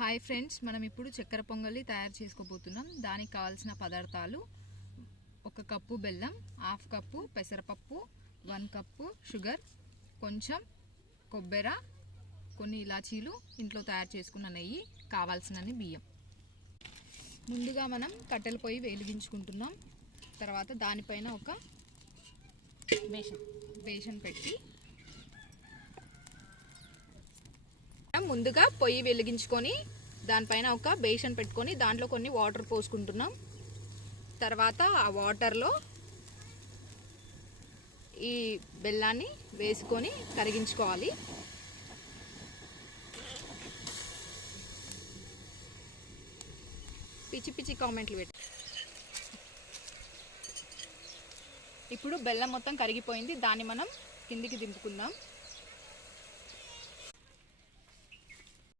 Hi friends, మనం ఇప్పుడు చక్కెర పొంగలి తయారు చేసుకోబోతున్నాం. దానికి కావాల్సిన పదార్థాలు: 1 కప్పు బెల్లం, హాఫ్ కప్పు పెసరపప్పు, 1 కప్పు షుగర్, కొంచెం కొబ్బరి, కొన్ని ఇలాచీలు, ఇంట్లో తయారు చేసుకున్న నెయ్యి, కావాల్సినన్ని బియ్యం. ముందుగా మనం కట్టెల పొయ్యి వెలిగించుకుంటున్నాం. తర్వాత దానిపైన ఒక బేషన్ పెట్టి ముందుగా పొయ్యి వెలిగించుకొని దానిపైన ఒక బేషన్ పెట్టుకొని దాంట్లో కొన్ని వాటర్ పోసుకుంటున్నాం. తర్వాత ఆ వాటర్లో ఈ బెల్లాన్ని వేసుకొని కరిగించుకోవాలి. పిచ్చి పిచ్చి కామెంట్లు పెట్టి ఇప్పుడు బెల్లం మొత్తం కరిగిపోయింది. దాన్ని మనం కిందికి దింపుకుందాం.